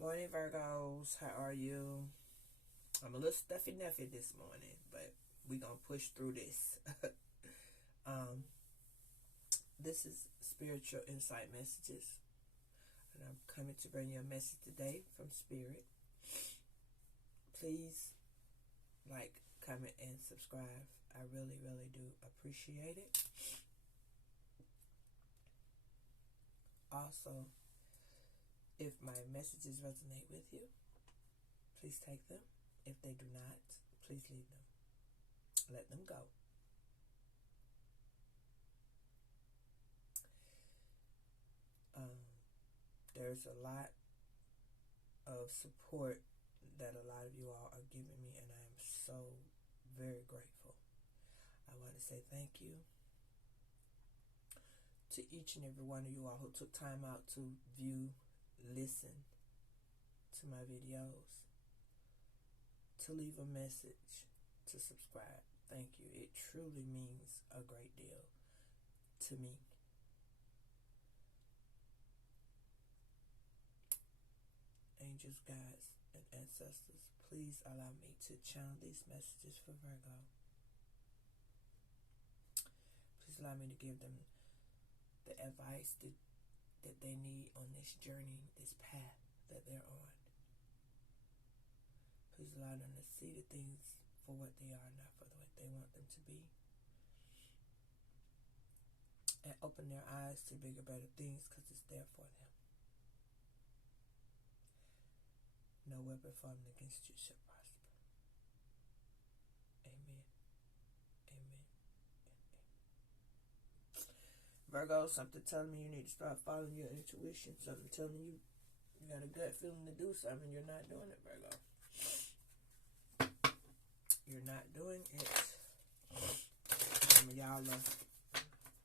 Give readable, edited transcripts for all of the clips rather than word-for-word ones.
Morning, Virgos. How are you? I'm a little stuffy nuffy this morning, but we gonna push through this. um, this is spiritual insight messages, and I'm coming to bring you a message today from Spirit. Please like, comment, and subscribe. I really, really do appreciate it. Also, if my messages resonate with you, please take them. If they do not, please leave them. Let them go. There's a lot of support that a lot of you all are giving me, and I am so very grateful. I want to say thank you to each and every one of you all who took time out to view, listen to my videos, to leave a message, to subscribe. Thank you. It truly means a great deal to me. Angels, guides, and ancestors, please allow me to channel these messages for Virgo. Please allow me to give them the advice that they need on this journey, this path that they're on. Please allow them to see the things for what they are, not for what they want them to be. And open their eyes to bigger, better things, because it's there for them. No weapon formed against you shall prosper. Amen. Amen. Virgo, something telling me you need to start following your intuition. Something telling you you got a gut feeling to do something. You're not doing it, Virgo. You're not doing it. Some of y'all are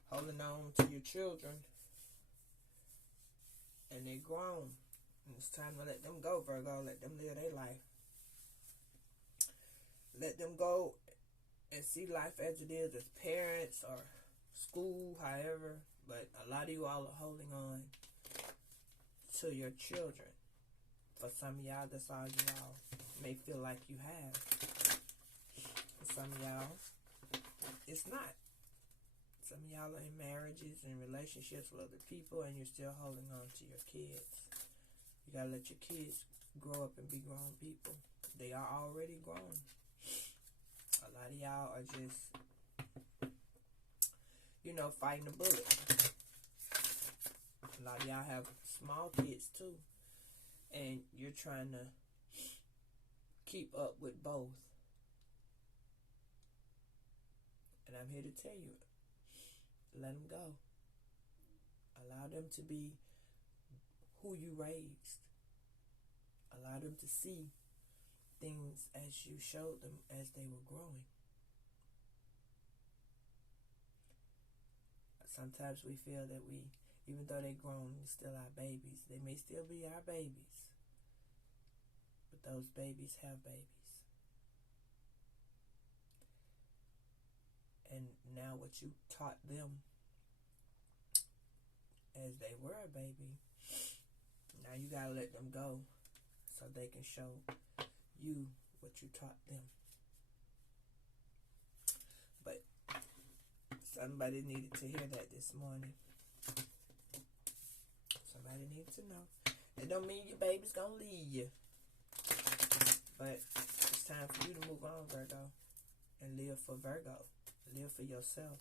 holding on to your children, and they're grown. And it's time to let them go, Virgo. Let them live their life. Let them go and see life as it is, as parents or school, however. But a lot of you all are holding on to your children. For some of y'all, that's all you all may feel like you have. For some of y'all, it's not. Some of y'all are in marriages and relationships with other people, and you're still holding on to your kids. You gotta let your kids grow up and be grown people. They are already grown. A lot of y'all are just, fighting the bullet. A lot of y'all have small kids too, and you're trying to keep up with both. And I'm here to tell you, let them go. Allow them to be who you raised. Allow them to see things as you showed them as they were growing. Sometimes we feel that even though they're grown, they're still our babies. They may still be our babies, but those babies have babies. And now what you taught them as they were a baby, now you gotta let them go so they can show you what you taught them. But somebody needed to hear that this morning. Somebody needs to know. It don't mean your baby's gonna leave you, but it's time for you to move on, Virgo, and live for Virgo. Live for yourself.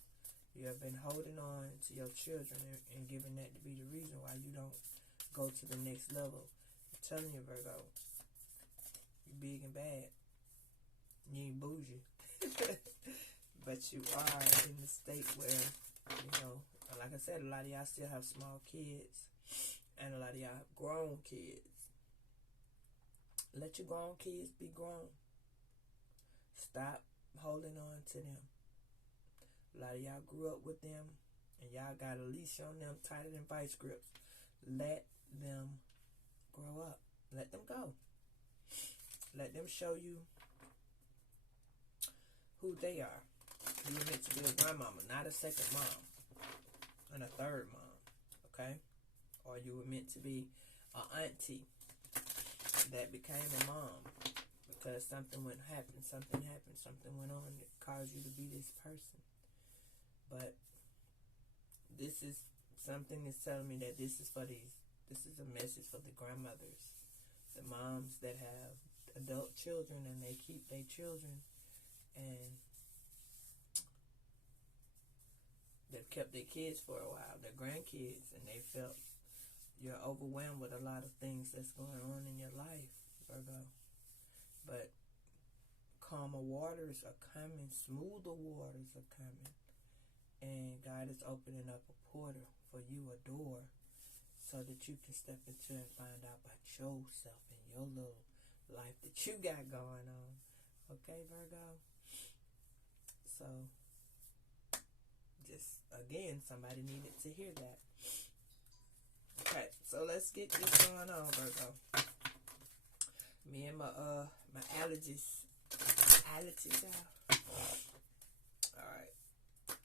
You have been holding on to your children and giving that to be the reason why you don't go to the next level. I'm telling you, Virgo, you big and bad. You ain't bougie. But you are in the state where, like I said, a lot of y'all still have small kids. And a lot of y'all have grown kids. Let your grown kids be grown. Stop holding on to them. A lot of y'all grew up with them, and y'all got a leash on them tighter than vice grips. Let them grow up. Let them go. Let them show you who they are. You were meant to be a grandmama, not a second mom and a third mom, okay? Or you were meant to be an auntie that became a mom because something went on that caused you to be this person. But this is something that's telling me that this is a message for the grandmothers, the moms that have adult children and they keep their children and they've kept their kids for a while, their grandkids, and they felt you're overwhelmed with a lot of things that's going on in your life, Virgo. But calmer waters are coming, smoother waters are coming, and God is opening up a portal for you, a door, so that you can step into and find out about yourself and your little life that you got going on. Okay, Virgo? So, just, again, somebody needed to hear that. Okay, so let's get this going on, Virgo. Me and my allergies, y'all. Alright.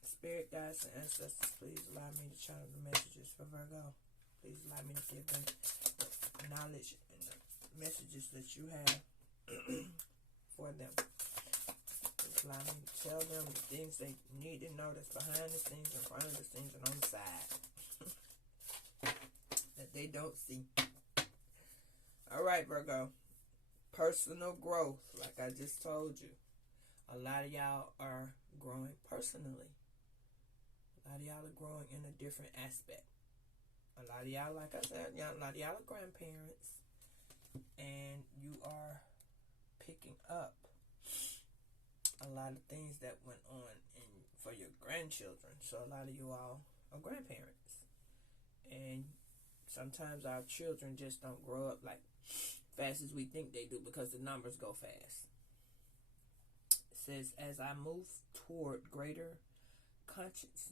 Spirit guides and ancestors, please allow me to channel the messages for Virgo. Please allow me to give them the knowledge and the messages that you have for them. Please allow me to tell them the things they need to know that's behind the scenes, in front of the scenes, and on the side. That they don't see. Alright, Virgo. Personal growth, like I just told you. A lot of y'all are growing personally. A lot of y'all are growing in a different aspect. A lot of y'all, like I said, a lot of y'all are grandparents. And you are picking up a lot of things that went on for your grandchildren. So a lot of you all are grandparents. And sometimes our children just don't grow up like fast as we think they do because the numbers go fast. It says, as I move toward greater consciousness,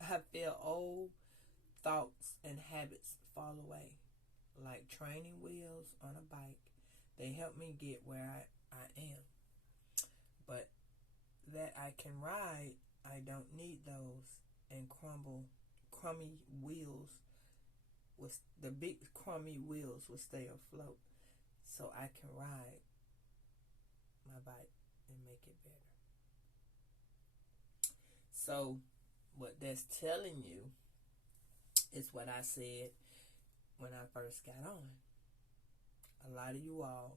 I feel old thoughts and habits fall away. Like training wheels on a bike, they help me get where I am. But that I can ride, I don't need those. And crummy wheels, the big crummy wheels will stay afloat. So I can ride my bike and make it better. So what that's telling you is what I said when I first got on. A lot of you all,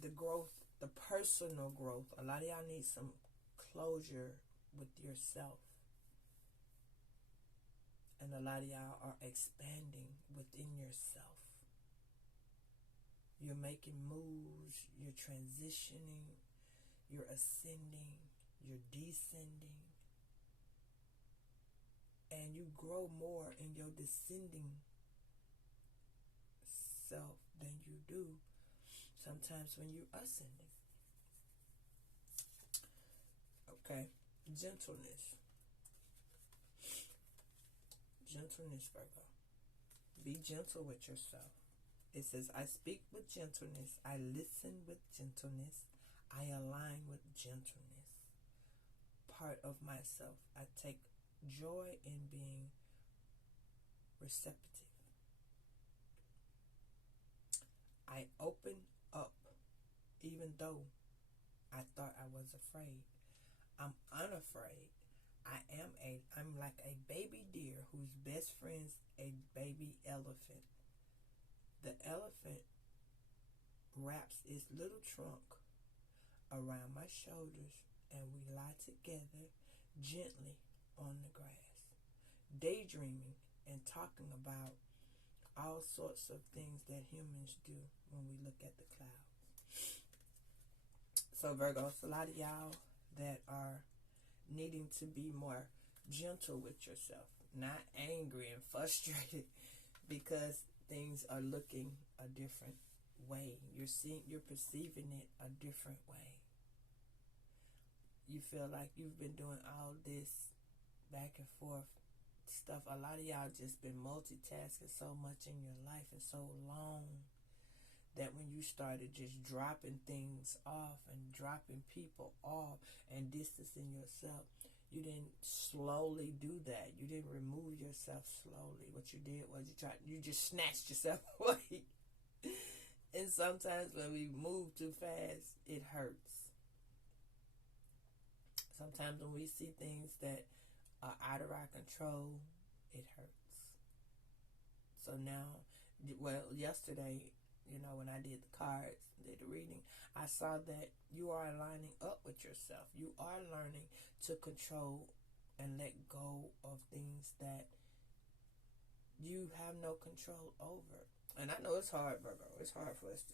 the growth, the personal growth, a lot of y'all need some closure with yourself. And a lot of y'all are expanding within yourself. You're making moves, you're transitioning, you're ascending, you're descending. And you grow more in your descending self than you do sometimes when you're ascending. Okay, gentleness. Gentleness, Virgo. Be gentle with yourself. It says, I speak with gentleness. I listen with gentleness. I align with gentleness. Part of myself. I take joy in being receptive. I open up even though I thought I was afraid. I'm unafraid. I'm like a baby deer whose best friend's a baby elephant. The elephant wraps its little trunk around my shoulders and we lie together gently on the grass, daydreaming and talking about all sorts of things that humans do when we look at the clouds. So Virgo, it's a lot of y'all that are needing to be more gentle with yourself, not angry and frustrated because things are looking a different way. You're perceiving it a different way. You feel like you've been doing all this back and forth stuff. A lot of y'all just been multitasking so much in your life and so long that when you started just dropping things off and dropping people off and distancing yourself, You didn't slowly do that. You didn't remove yourself slowly. What you did was you just snatched yourself away. And sometimes when we move too fast, it hurts. Sometimes when we see things that are out of our control, it hurts. So now, well, yesterday, when I did the cards, did the reading, I saw that you are lining up with yourself. You are learning to control and let go of things that you have no control over. And I know it's hard, Virgo. It's hard for us.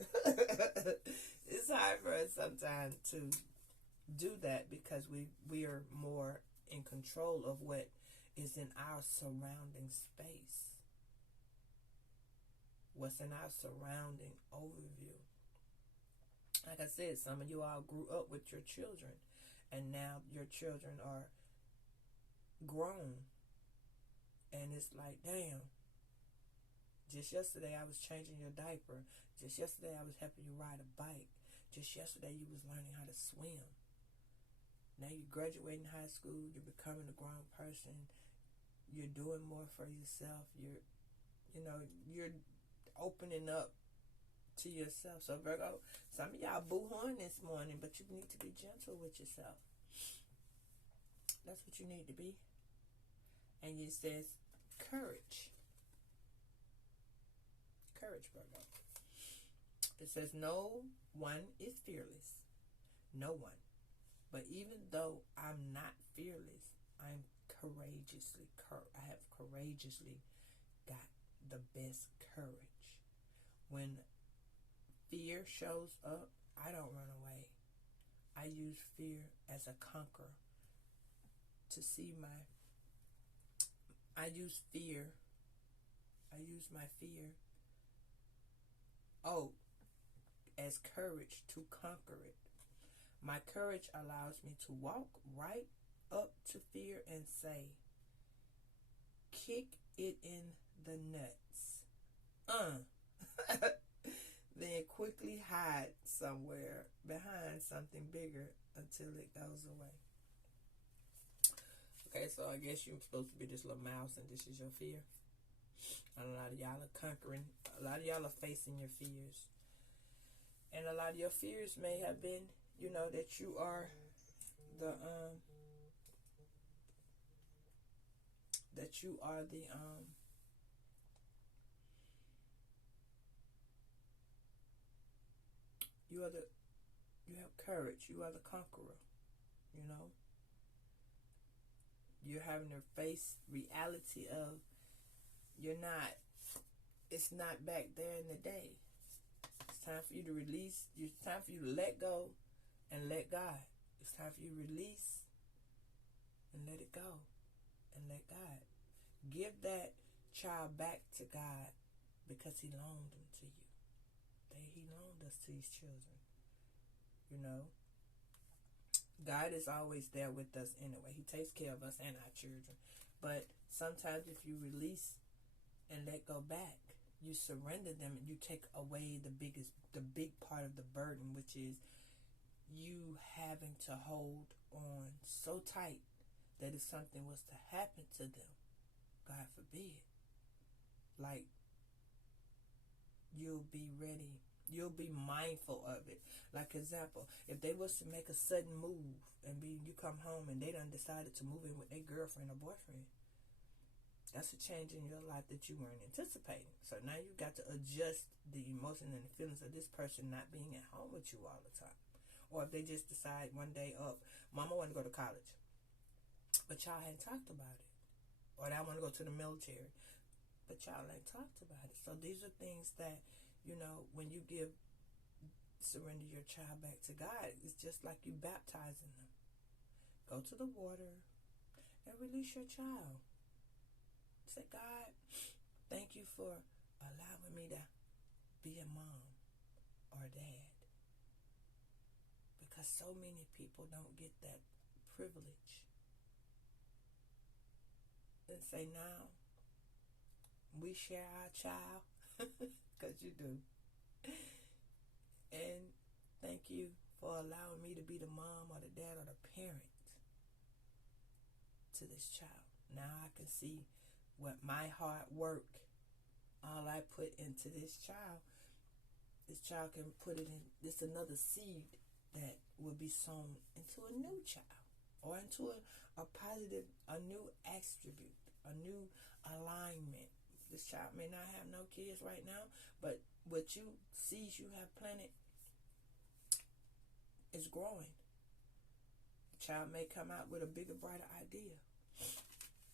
It's hard for us sometimes to do that because we are more in control of what is in our surrounding space. What's in our surrounding overview. Like I said, some of you all grew up with your children, and now your children are grown. And it's like, damn. Just yesterday I was changing your diaper. Just yesterday I was helping you ride a bike. Just yesterday you was learning how to swim. Now you're graduating high school. You're becoming a grown person. You're doing more for yourself. You're opening up to yourself. So Virgo, some of y'all boo-hooing this morning, but you need to be gentle with yourself. That's what you need to be. And it says courage. Courage, Virgo. It says no one is fearless. No one. But even though I'm not fearless, I have courageously got the best courage. When fear shows up, I don't run away. I use fear as a conqueror to see I use my fear as courage to conquer it. My courage allows me to walk right up to fear and say, kick it in the nuts. Then quickly hide somewhere behind something bigger until it goes away. Okay, so I guess you're supposed to be this little mouse and this is your fear. And a lot of y'all are conquering. A lot of y'all are facing your fears. And a lot of your fears may have been, that you are the you have courage. You are the conqueror. You're having to face reality of it's not back there in the day. It's time for you to release. It's time for you to let go and let God. It's time for you to release and let it go and let God. Give that child back to God because He loaned them to you. He loaned us to His children. God is always there with us anyway. He takes care of us and our children. But sometimes if you release and let go back, you surrender them and you take away the big part of the burden, which is you having to hold on so tight that if something was to happen to them, God forbid, like, you'll be ready. You'll be mindful of it. Like, example, if they was to make a sudden move and you come home and they done decided to move in with their girlfriend or boyfriend, that's a change in your life that you weren't anticipating. So now you got to adjust the emotion and the feelings of this person not being at home with you all the time. Or if they just decide one day, mama want to go to college, but y'all hadn't talked about it. Or I want to go to the military, but y'all ain't talked about it. So these are things that, when you surrender your child back to God, it's just like you baptizing them. Go to the water and release your child. Say, God, thank you for allowing me to be a mom or a dad. Because so many people don't get that privilege. And say, now, we share our child, because you do. And thank you for allowing me to be the mom or the dad or the parent to this child. Now I can see what my hard work, all I put into this child can put it in. It's another seed that will be sown into a new child, or into a positive, a new attribute, a new alignment. This child may not have no kids right now, but what seeds you have planted is growing. The child may come out with a bigger, brighter idea.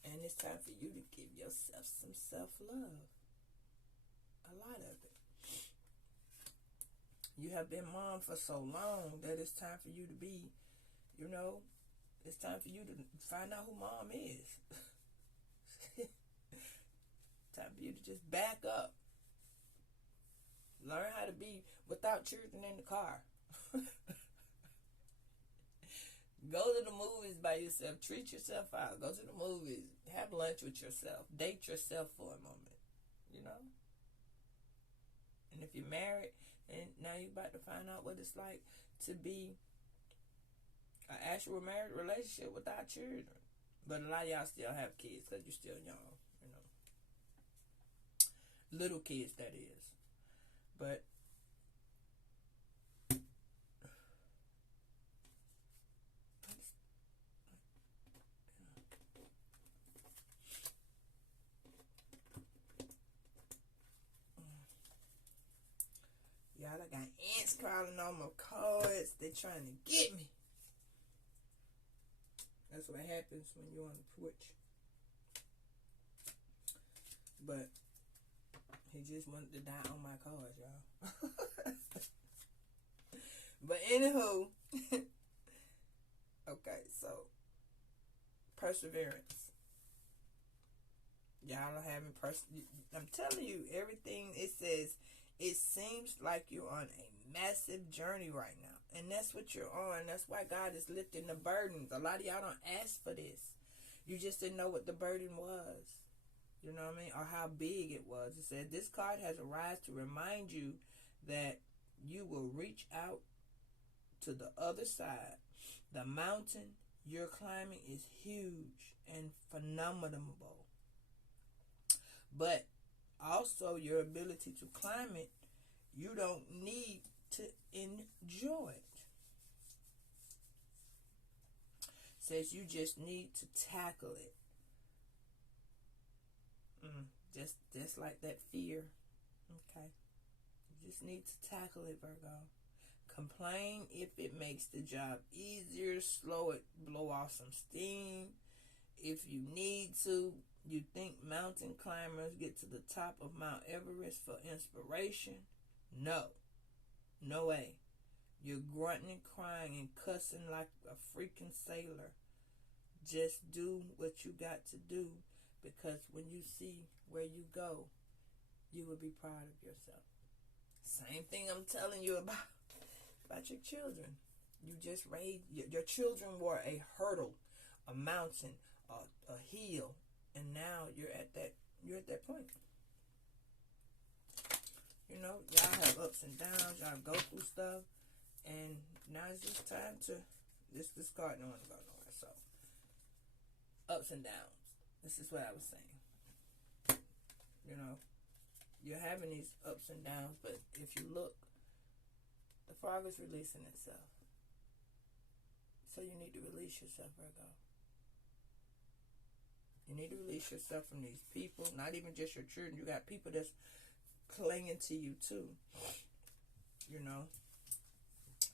And it's time for you to give yourself some self-love. A lot of it. You have been mom for so long that it's time for you to be, it's time for you to find out who mom is. Time for you to just back up. Learn how to be without children in the car. Go to the movies by yourself. Treat yourself out. Go to the movies. Have lunch with yourself. Date yourself for a moment. And if you're married, and now you're about to find out what it's like to be an actual married relationship without children. But a lot of y'all still have kids because you're still young. Little kids, that is. But y'all, I got ants crawling on my cards. They trying to get me. That's what happens when you're on the porch. But he just wanted to die on my cards, y'all. But anywho, okay, so perseverance. Y'all are having I'm telling you, everything it says, it seems like you're on a massive journey right now. And that's what you're on. That's why God is lifting the burdens. A lot of y'all don't ask for this. You just didn't know what the burden was. You know what I mean? Or how big it was. It said, this card has arisen to remind you that you will reach out to the other side. The mountain you're climbing is huge and phenomenal. But also your ability to climb it, you don't need to enjoy it. Says you just need to tackle it. Just like that fear. Okay. You just need to tackle it, Virgo. Complain if it makes the job easier. Slow it, blow off some steam. If you need to. You think mountain climbers get to the top of Mount Everest for inspiration? No. No way. You're grunting and crying and cussing like a freaking sailor. Just do what you got to do, because when you see where you go, you will be proud of yourself. Same thing I'm telling you about your children. You just raised, your children were a hurdle, a mountain, a hill, and now you're at that point. Y'all have ups and downs, y'all go through stuff, and now it's just time to, this card don't want to go nowhere, so, ups and downs. This is what I was saying. You're having these ups and downs, but if you look, the frog is releasing itself. So you need to release yourself, Virgo. You need to release yourself from these people, not even just your children. You got people that's clinging to you too.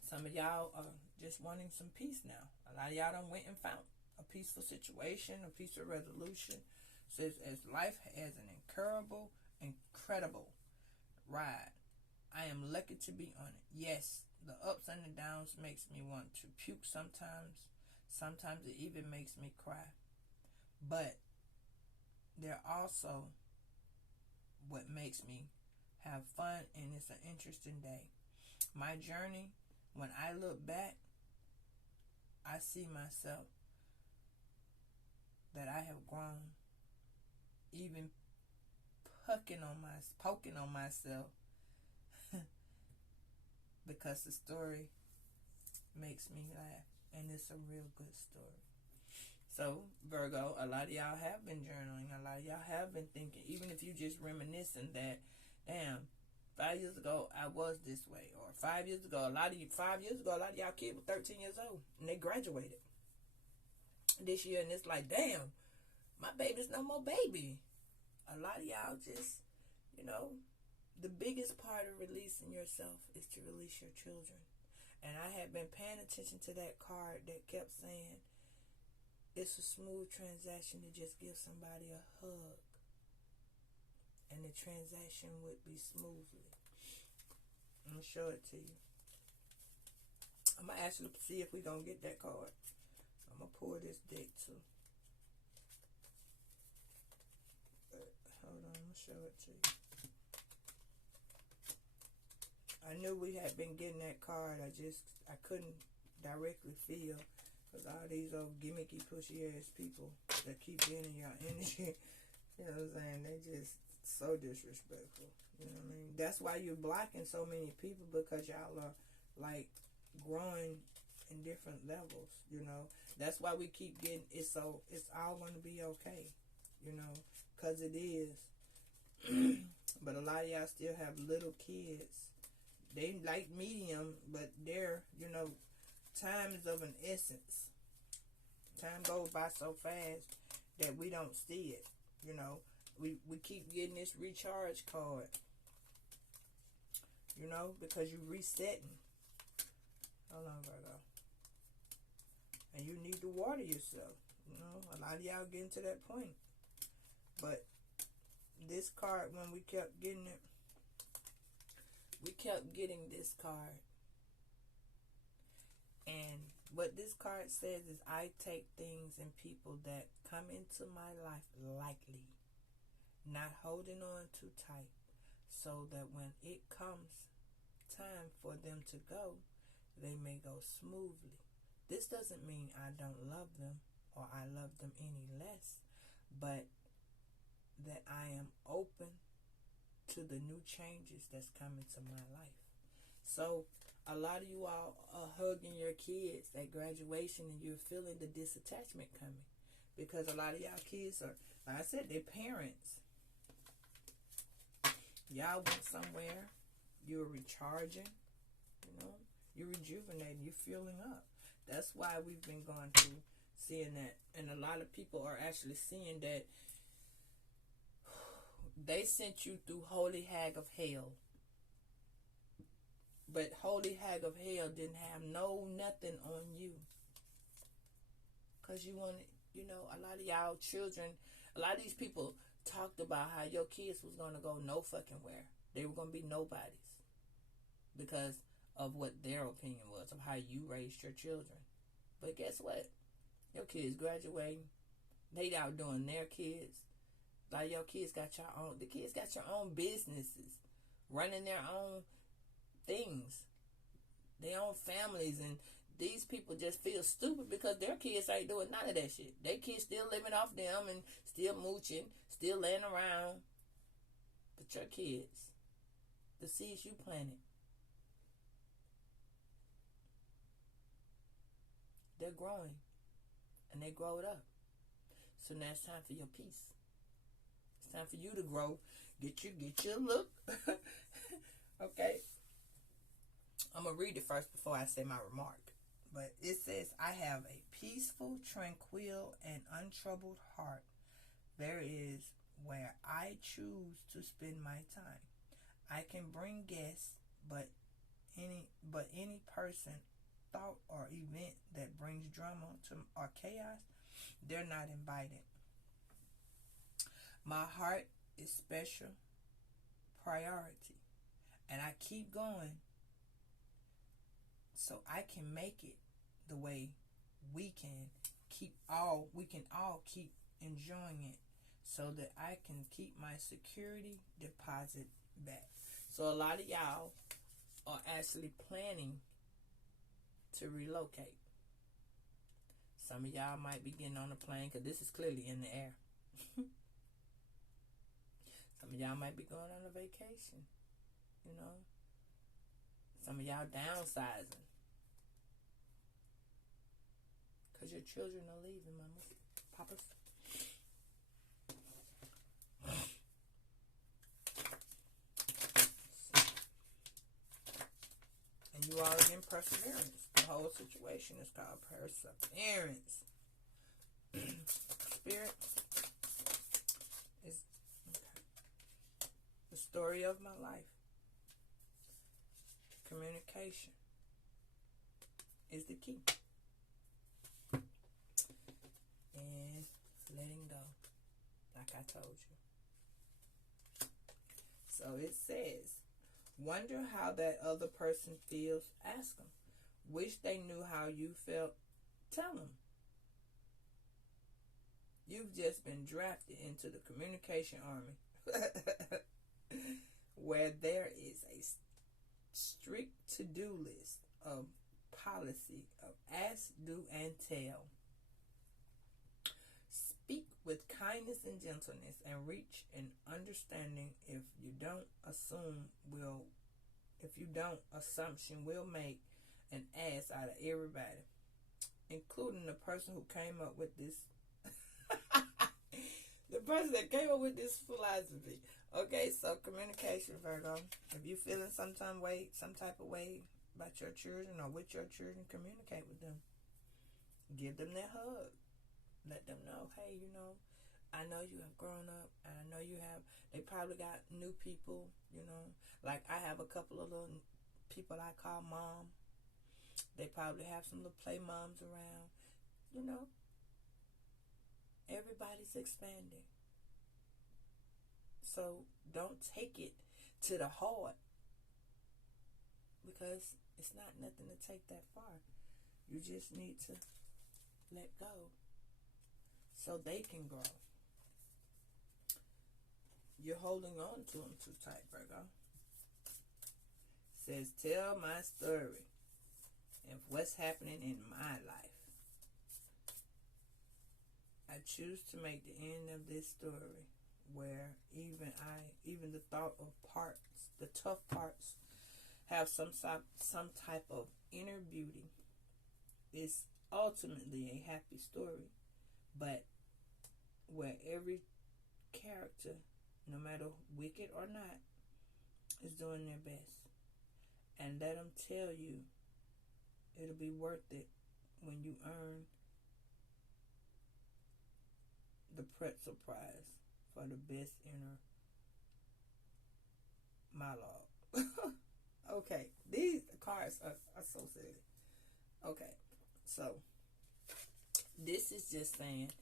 Some of y'all are just wanting some peace now. A lot of y'all done went and found a peaceful situation, a peaceful resolution. Says, as life has an incredible ride, I am lucky to be on it. Yes, the ups and the downs makes me want to puke sometimes. Sometimes it even makes me cry. But they're also what makes me have fun, and it's an interesting day. My journey, when I look back, I see myself that I have grown, even poking on myself because the story makes me laugh, and it's a real good story. So, Virgo, a lot of y'all have been journaling. A lot of y'all have been thinking, even if you just reminiscing that, damn, 5 years ago I was this way, or 5 years ago, a lot of y'all kids were 13 years old and they graduated this year, and it's like, damn, my baby's no more baby. A lot of y'all just, the biggest part of releasing yourself is to release your children. And I had been paying attention to that card that kept saying, it's a smooth transaction to just give somebody a hug, and the transaction would be smoothly. I'm going to show it to you. I'm going to actually see if we're going to get that card. I'm going to pull this deck too. But, hold on, I'm going to show it to you. I knew we had been getting that card. I couldn't directly feel, because all these old gimmicky, pushy ass people that keep getting in your energy, you know what I'm saying? They just so disrespectful. You know what I mean? That's why you're blocking so many people, because y'all are like growing in different levels, you know. That's why we keep getting it's all going to be okay, you know, because it is. But a lot of y'all still have little kids. They like medium, but they're, time is of an essence. Time goes by so fast that we don't see it, We keep getting this recharge card, because you're resetting. Hold on, Virgo. And you need to water yourself. A lot of y'all getting to that point. But this card, when we kept getting it, we kept getting this card. And what this card says is, I take things and people that come into my life lightly, not holding on too tight, so that when it comes time for them to go, they may go smoothly. This doesn't mean I don't love them or I love them any less, but that I am open to the new changes that's coming to my life. So a lot of you all are hugging your kids at graduation, and you're feeling the disattachment coming, because a lot of y'all kids are, like I said, they're parents. Y'all went somewhere, you're recharging, you're rejuvenating, you're fueling up. That's why we've been going through seeing that. And a lot of people are actually seeing that they sent you through Holy Hag of Hell. But Holy Hag of Hell didn't have nothing on you. Because you wanted, a lot of y'all children, a lot of these people talked about how your kids was going to go no fucking where. They were going to be nobodies. Because of what their opinion was of how you raised your children. But guess what? Your kids graduating. They out doing their kids. Like your kids got your own. The kids got your own businesses, running their own things, their own families, and these people just feel stupid because their kids ain't doing none of that shit. Their kids still living off them and still mooching, still laying around. But your kids, the seeds you planted, they're growing, and they growed up. So now it's time for your peace. It's time for you to grow. Get your look. Okay. I'm going to read it first before I say my remark. But it says, I have a peaceful, tranquil, and untroubled heart. There is where I choose to spend my time. I can bring guests, but any person, thought, or event that brings drama or chaos, they're not invited. My heart is special priority, and I keep going so I can make it the way we can all keep enjoying it, so that I can keep my security deposit back. So a lot of y'all are actually planning to relocate. Some of y'all might be getting on a plane, because this is clearly in the air. Some of y'all might be going on a vacation. Some of y'all downsizing, because your children are leaving, mama. Papas. And you all in perseverance. The whole situation is called perseverance. Spirit is the story of my life. Communication is the key. And letting go, like I told you. So it says, wonder how that other person feels, ask them. Wish they knew how you felt, tell them. You've just been drafted into the communication army where there is a strict to-do list of policy of ask, do, and tell. Speak with kindness and gentleness and reach an understanding. If you don't, assumption will make an ass out of everybody, including the person who came up with this. The person that came up with this philosophy. Okay, so communication, Virgo. If you're feeling some type of way about your children or with your children, communicate with them. Give them that hug. Let them know, hey, I know you have grown up, and I know they probably got new people, Like I have a couple of little people I call mom. They probably have some little play moms around, Everybody's expanding. So don't take it to the heart, because it's not nothing to take that far. You just need to let go so they can grow. You're holding on to them too tight, Virgo. Says, tell my story and what's happening in my life. I choose to make the end of this story where even the thought of the tough parts, have some type of inner beauty. It's ultimately a happy story, but where every character, no matter wicked or not, is doing their best. And let them tell you it'll be worth it when you earn the pretzel prize for the best inner monologue. Okay, these cards are so silly. Okay, so this is just saying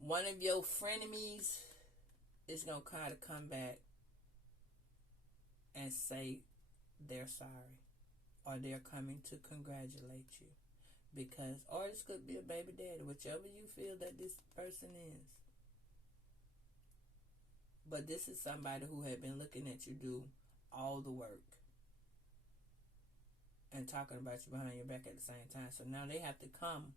one of your frenemies is going to kind of come back and say they're sorry, or they're coming to congratulate you. Because, or this could be a baby daddy, whichever you feel that this person is. But this is somebody who had been looking at you do all the work and talking about you behind your back at the same time. So now they have to come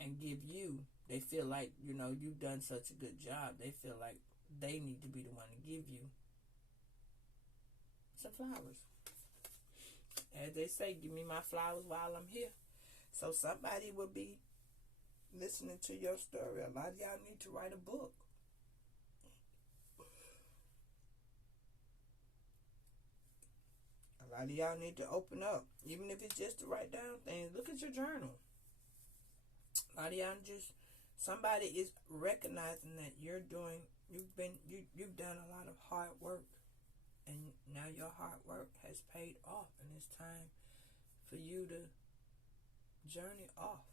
and give you, they feel like, you've done such a good job. They feel like they need to be the one to give you some flowers. As they say, give me my flowers while I'm here. So somebody will be listening to your story. A lot of y'all need to write a book. A lot of y'all need to open up, even if it's just to write down things. Look at your journal. A lot of y'all somebody is recognizing that you've done a lot of hard work, and now your hard work has paid off, and it's time for you to journey off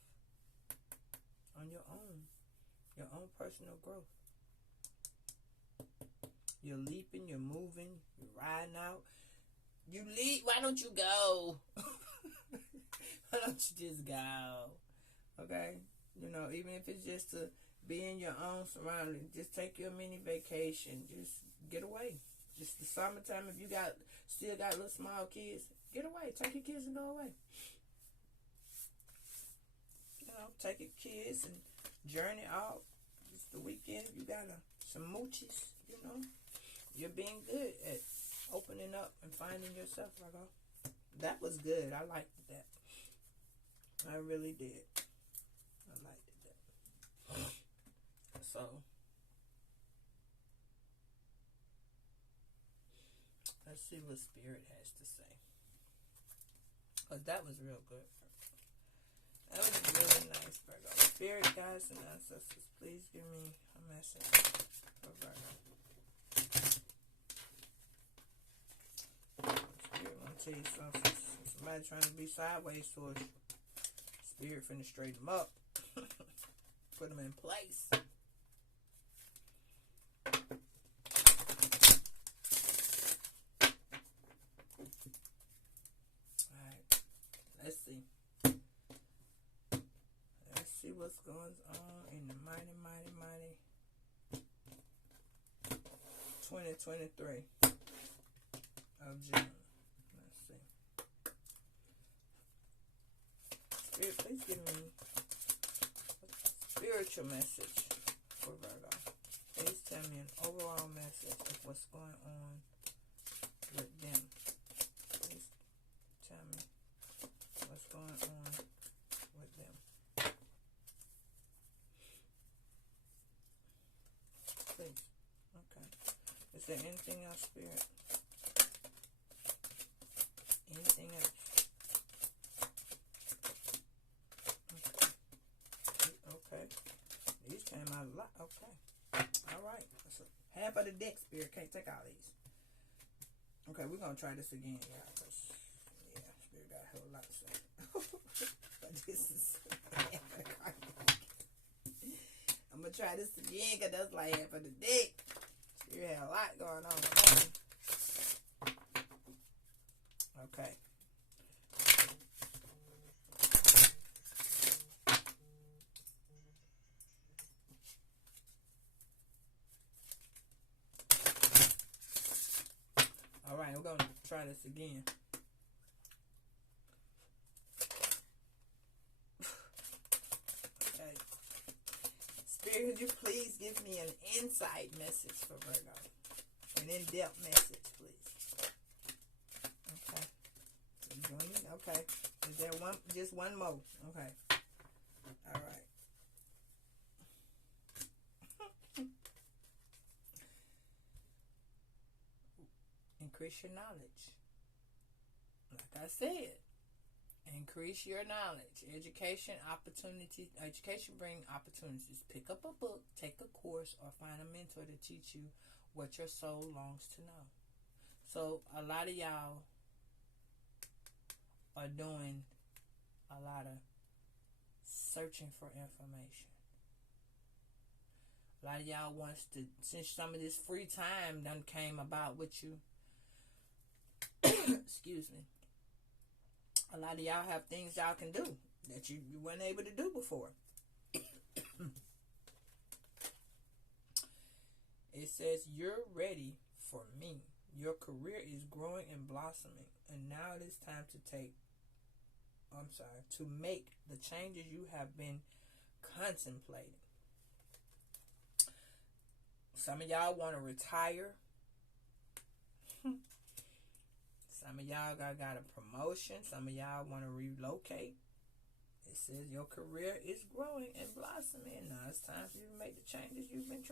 on your own personal growth. You're leaping, you're moving, you're riding out. You leap, why don't you go? Why don't you just go? Okay? Even if it's just to be in your own surroundings, just take your mini vacation. Just get away. Just the summertime, if you still got little small kids, get away. Take your kids and go away. Take your kids and journey out. It's the weekend. You got some moochies, You're being good at opening up and finding yourself, Virgo. That was good. I liked that. I really did. So let's see what Spirit has to say. Because that was real good. That was really nice, Virgo. Spirit, guides, and ancestors, please give me a message for Virgo. Spirit, I'm going to tell you something. Somebody trying to be sideways towards you. Spirit finna straighten them up. Put them in place. Alright. Let's see. Let's see what's going on in the mighty 2023 of June. Let's see. Spirit, please give me a spiritual message for Virgo. Please tell me an overall message of what's going on with them. Please tell me what's going on with them. Please. Okay. Is there anything else, Spirit? Anything else? Okay. These came out a lot. Okay. Alright. So half of the deck, Spirit. Can't take all these. Okay, we're going to try this again, y'all. Yeah, Spirit got a whole lot to say. But this is I'm going to try this again because that's like half of the deck. Spirit had a lot going on. Okay. Alright, we're going to try this again. Okay. Spirit, could you please give me an insight message for Virgo? An in-depth message, please. Okay. Okay. Is there just one more? Okay. Alright. Increase your knowledge. Like I said, increase your knowledge. Education bring opportunities. Pick up a book, take a course, or find a mentor to teach you what your soul longs to know. So a lot of y'all are doing a lot of searching for information. A lot of y'all wants to, since some of this free time done came about with you, excuse me, a lot of y'all have things y'all can do that you weren't able to do before. It says, you're ready for me. Your career is growing and blossoming, and now it is time to make the changes you have been contemplating. Some of y'all want to retire. Some of y'all got a promotion. Some of y'all want to relocate. It says your career is growing and blossoming. Now it's time for you to make the changes you've been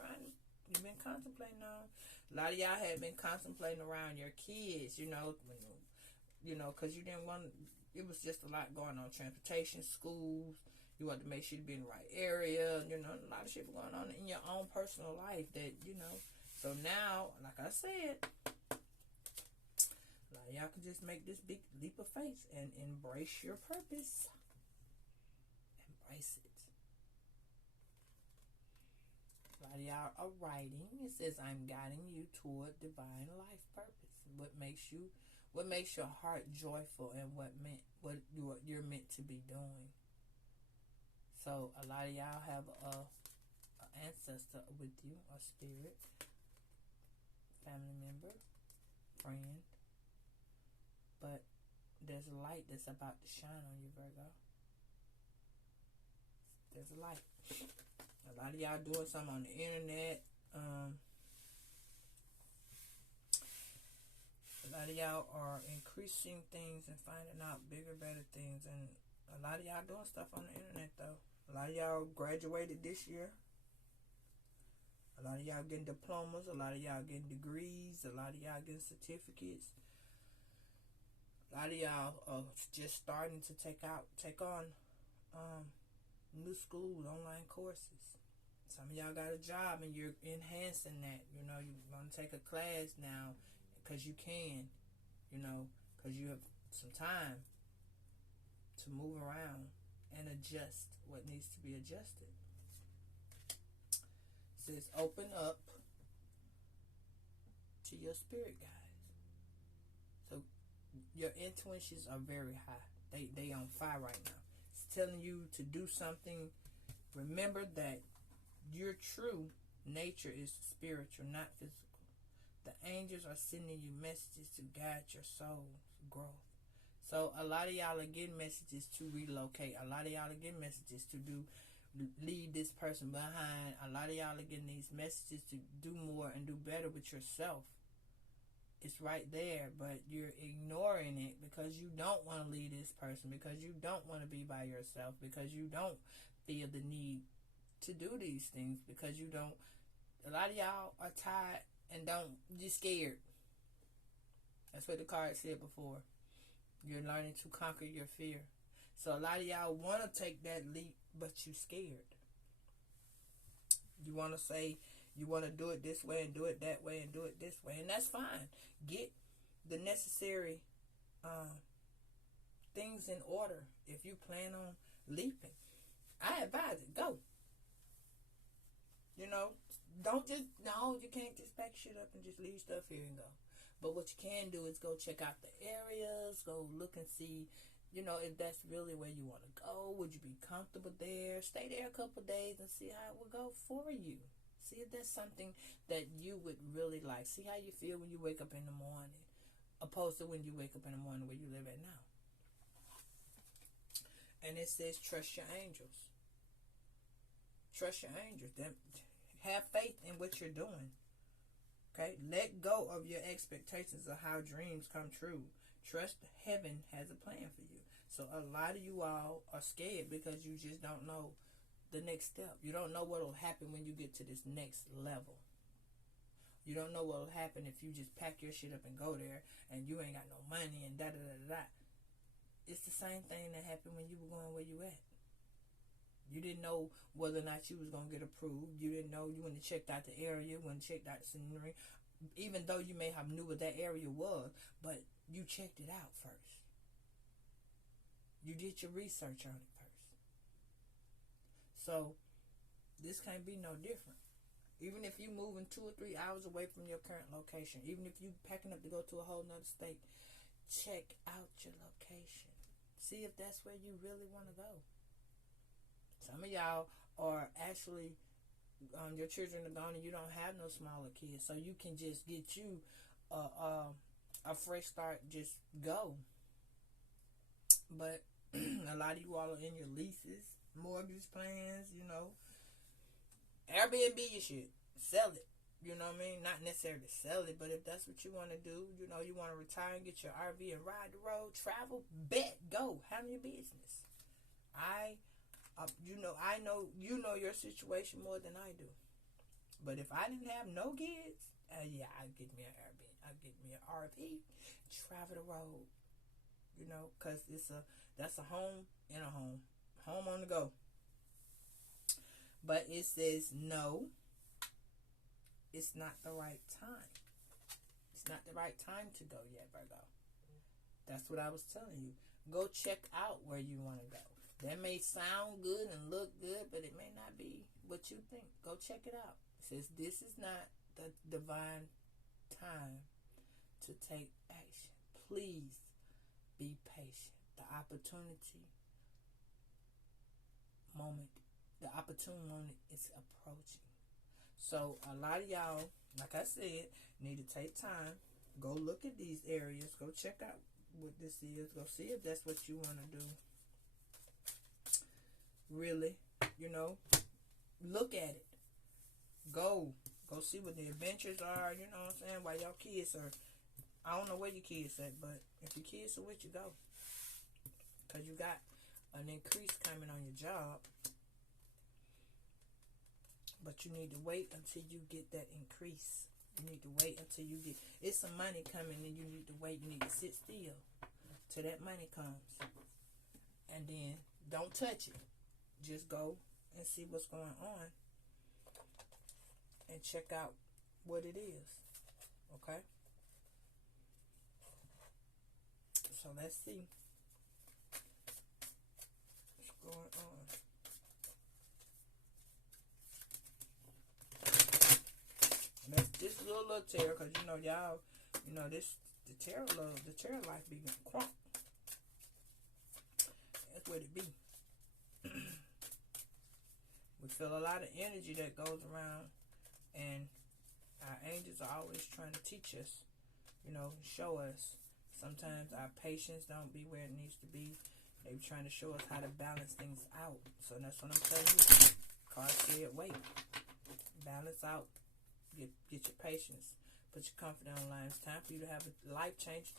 contemplating on. A lot of y'all had been contemplating around your kids, because you didn't want. It was just a lot going on. Transportation, schools. You want to make sure you be in the right area. A lot of shit going on in your own personal life that. So now, like I said, a lot of y'all can just make this big leap of faith and embrace your purpose. Embrace it. A lot of y'all are writing. It says, I'm guiding you toward divine life purpose. What makes your heart joyful and what you're meant to be doing. So a lot of y'all have a ancestor with you, a spirit, family member, friend. But there's a light that's about to shine on you, Virgo. There's a light. A lot of y'all doing something on the internet. A lot of y'all are increasing things and finding out bigger, better things. And a lot of y'all doing stuff on the internet, though. A lot of y'all graduated this year. A lot of y'all getting diplomas. A lot of y'all getting degrees. A lot of y'all getting certificates. A lot of y'all are just starting to take on new school online courses. Some of y'all got a job and you're enhancing that. You know, you want to take a class now because you can. You know, because you have some time to move around and adjust what needs to be adjusted. It says open up to your spirit guides. So your intuitions are very high. They on fire right now. It's telling you to do something. Remember that your true nature is spiritual, not physical. The angels are sending you messages to guide your soul's growth. So a lot of y'all are getting messages to relocate. A lot of y'all are getting messages to leave this person behind. A lot of y'all are getting these messages to do more and do better with yourself. It's right there, but you're ignoring it because you don't want to leave this person, because you don't want to be by yourself, because you don't feel the need to do these things, because you don't. A lot of y'all are tired and you're scared. That's what the card said before. You're learning to conquer your fear. So a lot of y'all want to take that leap, but you're scared. You want to say you want to do it this way and do it that way and do it this way. And that's fine. Get the necessary things in order if you plan on leaping. I advise it. Go. You know, you can't just pack shit up and just leave stuff here and go. But what you can do is go check out the areas, go look and see, you know, if that's really where you want to go. Would you be comfortable there? Stay there a couple of days and see how it would go for you. See if there's something that you would really like. See how you feel when you wake up in the morning, opposed to when you wake up in the morning where you live at now. And it says trust your angels. Trust your angels. Have faith in what you're doing. Okay, let go of your expectations of how dreams come true. Trust heaven has a plan for you. So a lot of you all are scared because you just don't know the next step. You don't know what will happen when you get to this next level. You don't know what will happen if you just pack your shit up and go there and you ain't got no money and da-da-da-da-da. It's the same thing that happened when you were going where you at. You didn't know whether or not you was going to get approved. You didn't know. You went and checked out the area, went and checked out the scenery, even though you may have knew what that area was, but you checked it out first. You did your research on it first. So this can't be no different. Even if you moving 2 or 3 hours away from your current location, even if you packing up to go to a whole nother state, check out your location. See if that's where you really want to go. Some of y'all are actually, your children are gone and you don't have no smaller kids. So you can just get you a fresh start, just go. But a lot of you all are in your leases, mortgage plans, you know. Airbnb your shit. Sell it. You know what I mean? Not necessarily sell it, but if that's what you want to do, you know, you want to retire and get your RV and ride the road, travel, bet, go. Handle your business. I know you know your situation more than I do. But if I didn't have no kids, I'd get me an Airbnb. I'd get me an RV, travel the road. You know, because that's a home in a home. Home on the go. But it says no, it's not the right time. It's not the right time to go yet, Virgo. That's what I was telling you. Go check out where you want to go. That may sound good and look good, but it may not be what you think. Go check it out. It says this is not the divine time to take action. Please be patient. The opportune moment is approaching. So a lot of y'all, like I said, need to take time. Go look at these areas. Go check out what this is. Go see if that's what you want to do. Really, you know, look at it. Go see what the adventures are. You know what I'm saying? While y'all kids are, I don't know where your kids at, but if your kids are with you, go. Because you got an increase coming on your job. But you need to wait until you get that increase. You need to wait until you get, it's some money coming, and you need to wait. You need to sit still till that money comes. And then don't touch it. Just go and see what's going on and check out what it is. Okay? So let's see what's going on. And that's just a little tarot, because you know y'all, you know this the tarot life be crunk. That's what it be. We feel a lot of energy that goes around, and our angels are always trying to teach us, you know, show us. Sometimes our patience don't be where it needs to be. They be trying to show us how to balance things out. So that's what I'm telling you. Card said, wait. Balance out. Get your patience. Put your confidence on the line. It's time for you to have a life change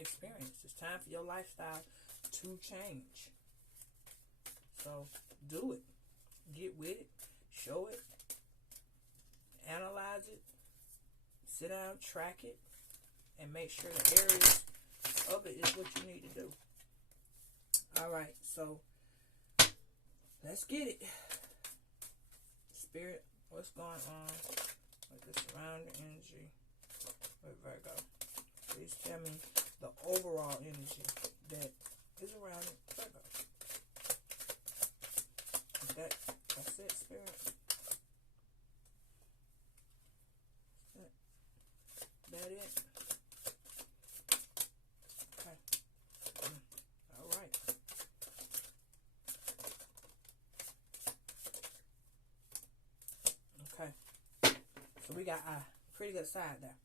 experience. It's time for your lifestyle to change. So do it. Get with it. Show it. Analyze it. Sit down, track it, and make sure the areas of it is what you need to do. Alright, so let's get it. Spirit, what's going on with the surrounding energy with Virgo? Please tell me the overall energy that is around Virgo. That's it, Spirit. That it? Okay. Alright. Okay. So we got a pretty good side there.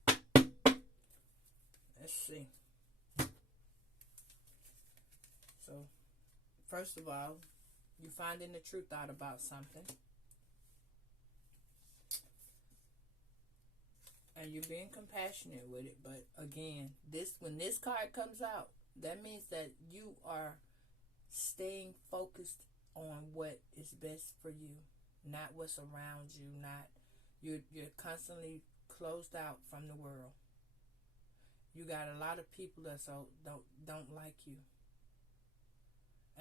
Let's see. So, first of all, you finding the truth out about something. And you're being compassionate with it. But again, when this card comes out, that means that you are staying focused on what is best for you, not what's around you. Not you're constantly closed out from the world. You got a lot of people that don't like you,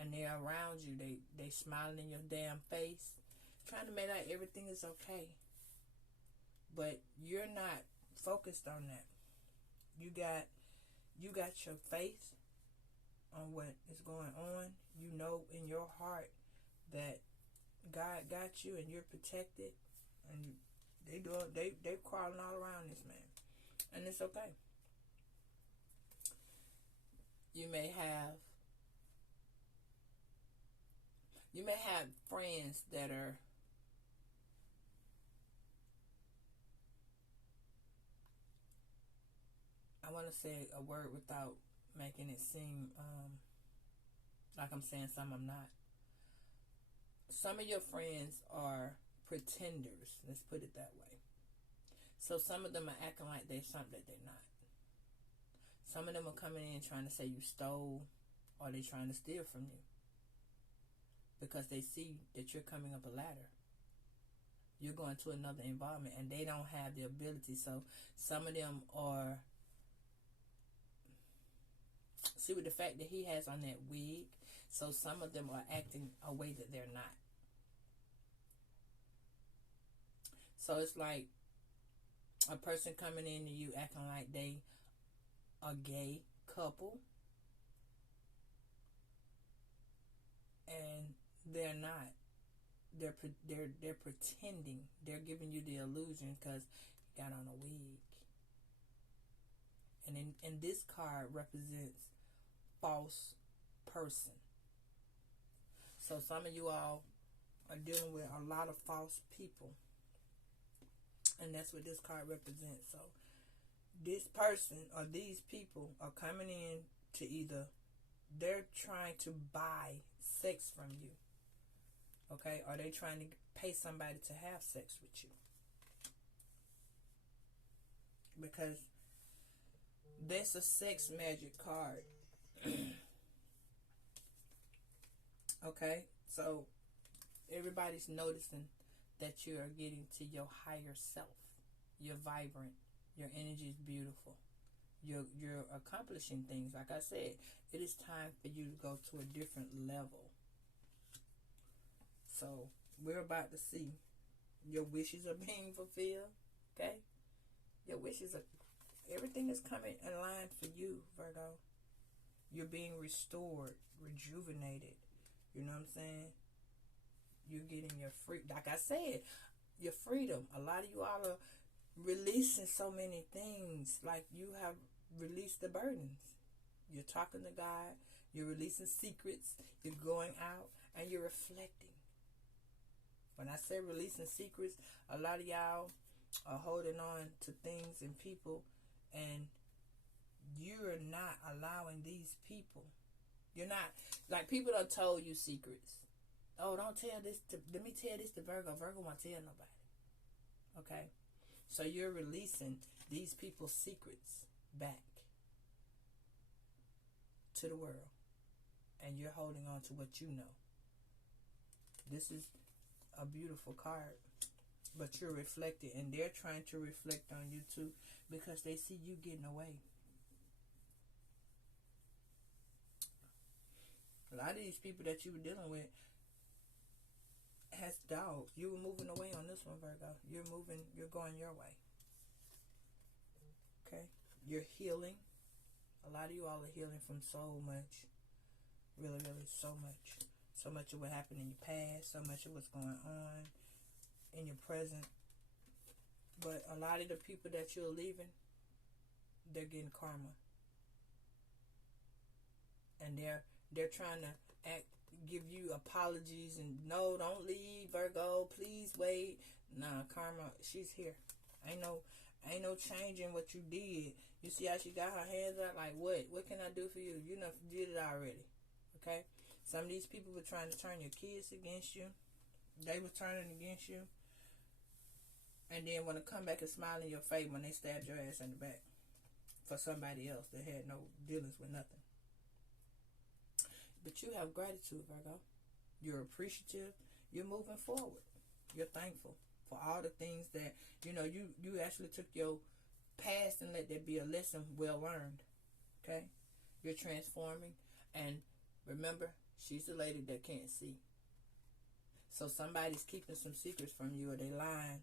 and they're around you. They smiling in your damn face, trying to make out everything is okay. But you're not focused on that. You got your faith on what is going on. You know in your heart that God got you and you're protected. And they crawling all around this man. And it's okay. You may have friends that are I want to say a word without making it seem like I'm saying something I'm not. Some of your friends are pretenders. Let's put it that way. So some of them are acting like they're something that they're not. Some of them are coming in trying to say you stole, or they're trying to steal from you, because they see that you're coming up a ladder. You're going to another environment, and they don't have the ability. So some of them are, see with the fact that he has on that wig, so some of them are acting a way that they're not. So it's like a person coming in to you acting like they a gay couple, and they're not. They're pretending. They're giving you the illusion because he got on a wig. And this card represents false person. So some of you all are dealing with a lot of false people, and that's what this card represents. So this person or these people are coming in to either they're trying to buy sex from you, okay, or they're trying to pay somebody to have sex with you, because that's a sex magic card. Okay, so everybody's noticing that you are getting to your higher self. You're vibrant. Your energy is beautiful. You're accomplishing things. Like I said, it is time for you to go to a different level. So we're about to see your wishes are being fulfilled. Okay? Your wishes are, everything is coming in line for you, Virgo. You're being restored, rejuvenated. You know what I'm saying? You're getting your free, like I said, your freedom. A lot of you all are releasing so many things. Like you have released the burdens. You're talking to God. You're releasing secrets. You're going out and you're reflecting. When I say releasing secrets, a lot of y'all are holding on to things and people, and you're not allowing these people. You're not, like, people done told you secrets. Oh, don't tell this to, let me tell this to Virgo. Virgo won't tell nobody. Okay? So you're releasing these people's secrets back to the world. And you're holding on to what you know. This is a beautiful card. But you're reflecting. And they're trying to reflect on you too, because they see you getting away. A lot of these people that you were dealing with has dogs. You were moving away on this one, Virgo. You're moving, you're going your way. Okay? You're healing. A lot of you all are healing from so much. Really, really, so much. So much of what happened in your past. So much of what's going on in your present. But a lot of the people that you're leaving, they're getting karma. And they're trying to give you apologies and no, don't leave, Virgo, please wait. Nah, karma, she's here. Ain't no changing what you did. You see how she got her hands out? Like, what can I do for you? You know, did it already. Okay? Some of these people were trying to turn your kids against you. They were turning against you. And then want to come back and smile in your face when they stabbed your ass in the back for somebody else that had no dealings with nothing. But you have gratitude, Virgo. You're appreciative. You're moving forward. You're thankful for all the things that, you know, you actually took your past and let there be a lesson well learned. Okay? You're transforming. And remember, she's the lady that can't see. So somebody's keeping some secrets from you, or they lying.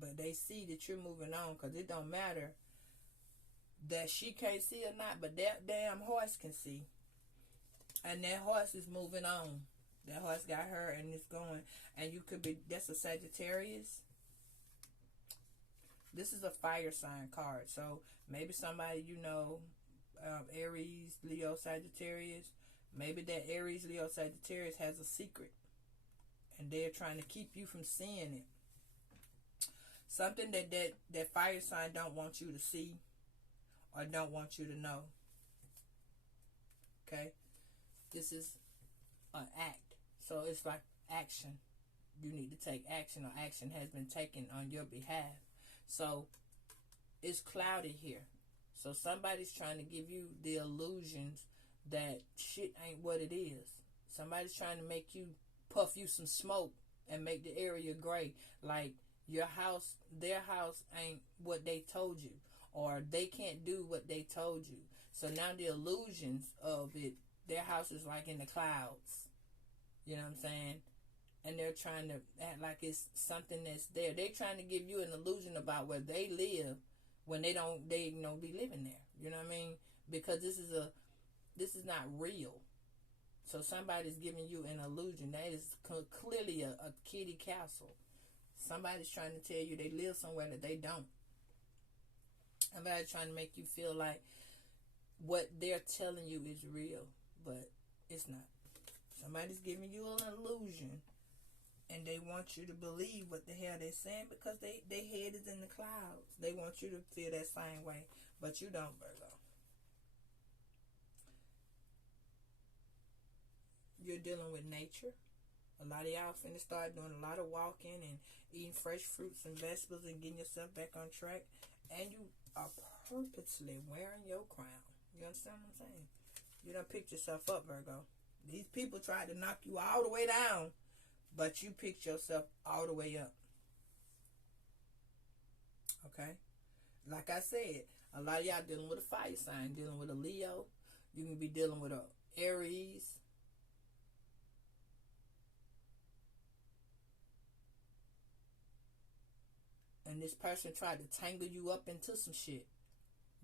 But they see that you're moving on, because it don't matter that she can't see or not, but that damn horse can see. And that horse is moving on. That horse got her and it's going. And you could be, that's a Sagittarius. This is a fire sign card. So maybe somebody you know, Aries, Leo, Sagittarius. Maybe that Aries, Leo, Sagittarius has a secret. And they're trying to keep you from seeing it. Something that fire sign don't want you to see or don't want you to know. Okay? This is an act. So it's like action. You need to take action, or action has been taken on your behalf. So it's cloudy here. So somebody's trying to give you the illusions that shit ain't what it is. Somebody's trying to make you puff you some smoke and make the area gray. Like your house, their house ain't what they told you. Or they can't do what they told you. So now the illusions of it, their house is like in the clouds. You know what I'm saying? And they're trying to act like it's something that's there. They're trying to give you an illusion about where they live when they you know, be living there. You know what I mean? Because this is not real. So somebody's giving you an illusion. That is clearly a kiddie castle. Somebody's trying to tell you they live somewhere that they don't. Somebody's trying to make you feel like what they're telling you is real, but it's not. Somebody's giving you an illusion, and they want you to believe what the hell they're saying because their head is in the clouds. They want you to feel that same way, but you don't, Virgo. You're dealing with nature. A lot of y'all finna start doing a lot of walking and eating fresh fruits and vegetables and getting yourself back on track. And you are purposely wearing your crown. You understand what I'm saying? You done picked yourself up, Virgo. These people tried to knock you all the way down, but you picked yourself all the way up. Okay? Like I said, a lot of y'all dealing with a fire sign, dealing with a Leo. You can be dealing with a Aries. And this person tried to tangle you up into some shit.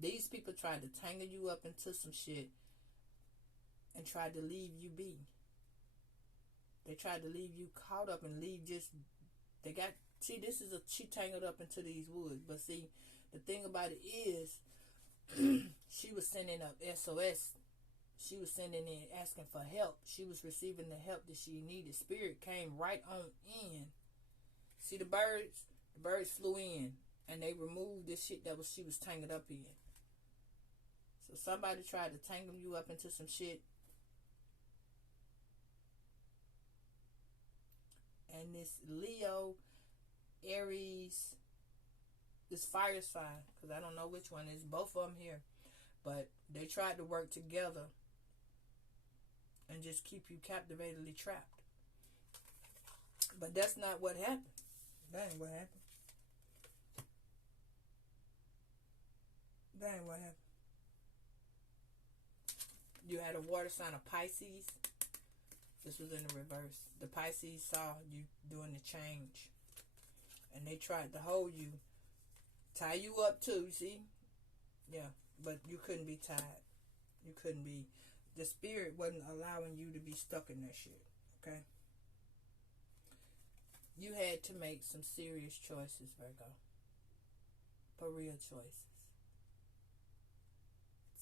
These people tried to tangle you up into some shit and tried to leave you be. They tried to leave you caught up and leave just, this is she tangled up into these woods. But see, the thing about it is, she was sending up SOS. She was sending in, asking for help. She was receiving the help that she needed. Spirit came right on in. See the birds? The birds flew in and they removed this shit that she was tangled up in. So somebody tried to tangle you up into some shit. And this Leo, Aries, this fire sign, because I don't know which one is, both of them here, but they tried to work together and just keep you captivatedly trapped. But that's not what happened. That ain't what happened. That ain't what happened. You had a water sign of Pisces. This was in the reverse. The Pisces saw you doing the change. And they tried to hold you. Tie you up too, see? Yeah, but you couldn't be tied. You couldn't be. The spirit wasn't allowing you to be stuck in that shit. Okay? You had to make some serious choices, Virgo. For real choices.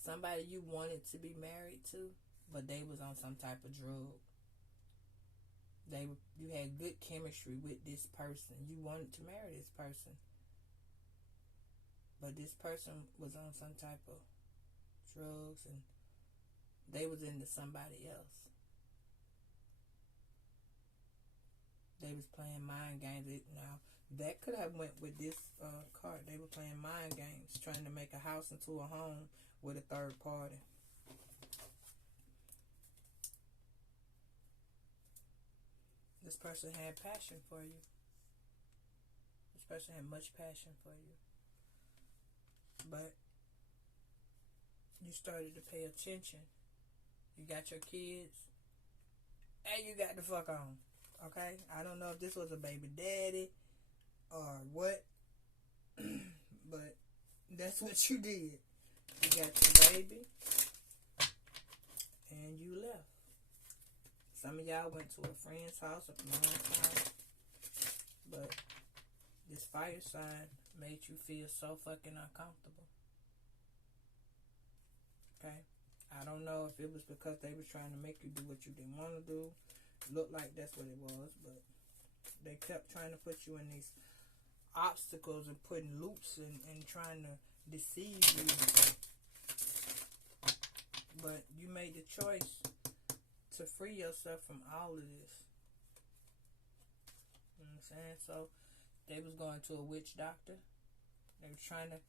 Somebody you wanted to be married to, but they was on some type of drug. You had good chemistry with this person. You wanted to marry this person. But this person was on some type of drugs and they was into somebody else. They was playing mind games. Now, that could have went with this card. They were playing mind games, trying to make a house into a home with a third party. This person had passion for you. This person had much passion for you. But you started to pay attention. You got your kids. And you got the fuck on. Okay? I don't know if this was a baby daddy or what. But that's what you did. You got your baby. And you left. Some of y'all went to a friend's house, a mom's house. But this fire sign made you feel so fucking uncomfortable. Okay? I don't know if it was because they was trying to make you do what you didn't want to do. Looked like that's what it was, but they kept trying to put you in these obstacles and putting loops and trying to deceive you. But you made the choice to free yourself from all of this. You know what I'm saying? So they was going to a witch doctor. They were trying to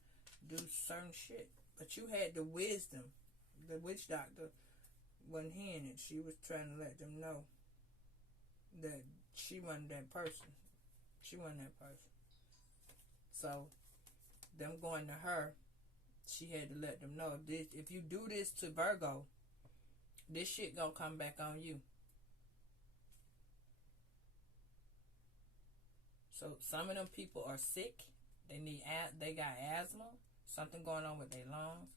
do certain shit. But you had the wisdom. The witch doctor wasn't hearing it. She was trying to let them know that she wasn't that person. She wasn't that person. So them going to her, she had to let them know, if you do this to Virgo, this shit gonna come back on you. So some of them people are sick. They got asthma, something going on with their lungs.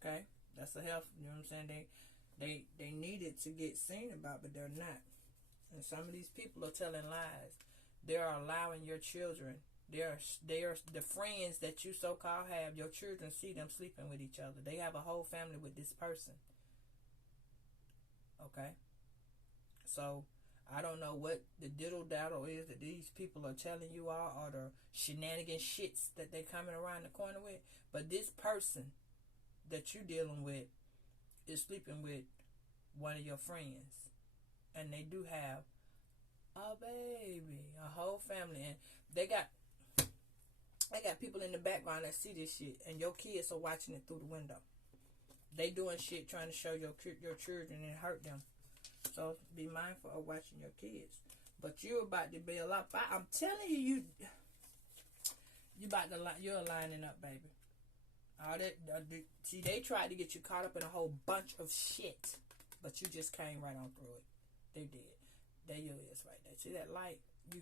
Okay, that's a health. You know what I'm saying? They needed to get seen about, but they're not. And some of these people are telling lies. They are allowing your children. They are the friends that you so-called have. Your children see them sleeping with each other. They have a whole family with this person. Okay? So, I don't know what the diddle-daddle is that these people are telling you all, or the shenanigan shits that they coming around the corner with. But this person that you're dealing with is sleeping with one of your friends. And they do have a baby, a whole family. And they got people in the background that see this shit. And your kids are watching it through the window. They doing shit trying to show your children and hurt them. So be mindful of watching your kids. But you're about to bail up. I'm telling you, you about to you're lining up, baby. All that. See, they tried to get you caught up in a whole bunch of shit, but you just came right on through it. They did. There you is right there. See that light? You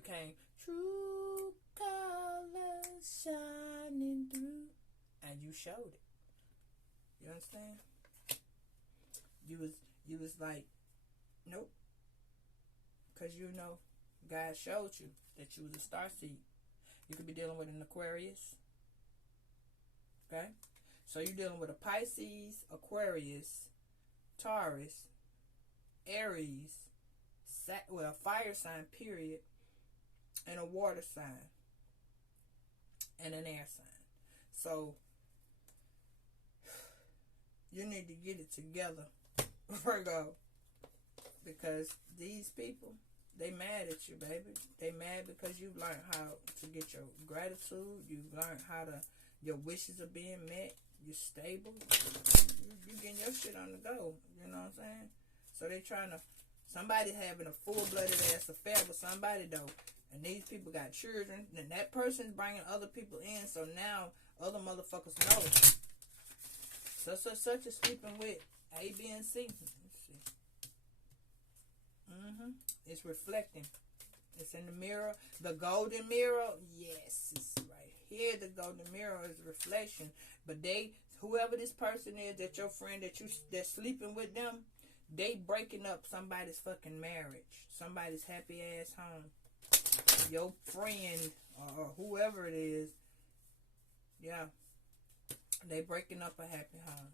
came true colors shining through, and you showed it. You understand? You was like, nope, because you know God showed you that you was a star seed. You could be dealing with an Aquarius. Okay, so you're dealing with a Pisces, Aquarius, Taurus, Aries, fire sign, period, and a water sign, and an air sign. So you need to get it together, Virgo, because these people, they mad at you, baby. They mad because you've learned how to get your gratitude. You've learned how to, your wishes are being met. You're stable. You getting your shit on the go. You know what I'm saying? So they trying to, somebody having a full-blooded ass affair with somebody, though. And these people got children. And that person's bringing other people in. So now other motherfuckers know. Such is sleeping with A, B, and C. Let's see. It's reflecting. It's in the mirror. The golden mirror. Yes, it's right here. The golden mirror is reflection. But whoever this person is, that your friend that's sleeping with them, they breaking up somebody's fucking marriage, somebody's happy ass home. Your friend or whoever it is, yeah, they breaking up a happy home.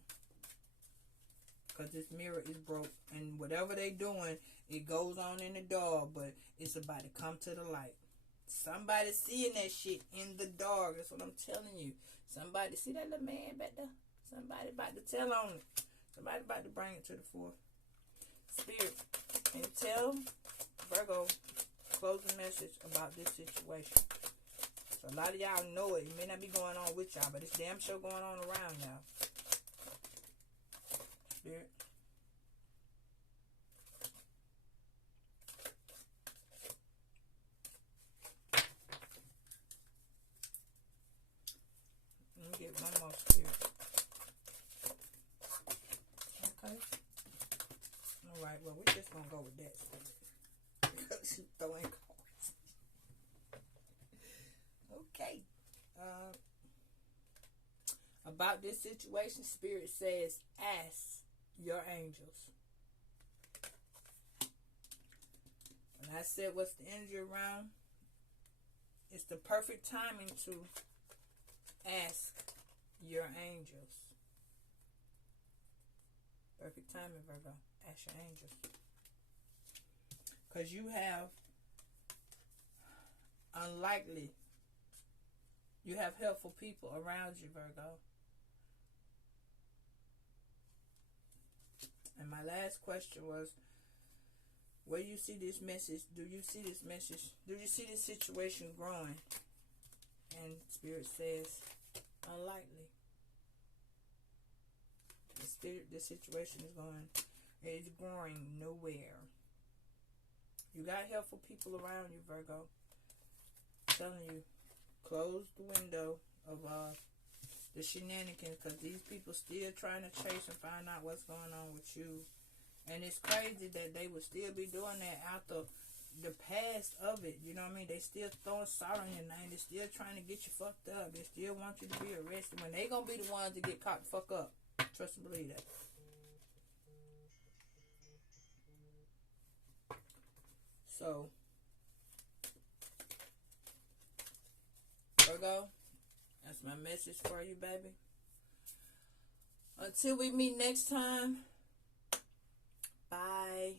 Because this mirror is broke. And whatever they doing, it goes on in the dark, but it's about to come to the light. Somebody seeing that shit in the dark. That's what I'm telling you. Somebody, see that little man back there? Somebody about to tell on it. Somebody about to bring it to the fore. Spirit, can you tell Virgo closing message about this situation? So a lot of y'all know it. It may not be going on with y'all, but it's damn sure going on around y'all. Spirit. Let me get one more, Spirit. Okay. Alright, well, we're just going to go with that, Spirit. Because you throwing cards. Okay. About this situation, Spirit says, ask your angels. And I said, what's the energy around? It's the perfect timing to ask your angels. Perfect timing, Virgo. Ask your angels. Because you have you have helpful people around you, Virgo. And my last question was, where you see this message? Do you see this message? Do you see this situation growing? And Spirit says, unlikely. The situation is growing nowhere. You got helpful people around you, Virgo. I'm telling you, close the window of the shenanigans, because these people still trying to chase and find out what's going on with you. And it's crazy that they would still be doing that after the past of it. You know what I mean? They still throwing salt on your name. They still trying to get you fucked up. They still want you to be arrested when they gonna be the ones to get caught the fuck up. Trust and believe that. So, Virgo, that's my message for you, baby. Until we meet next time, bye.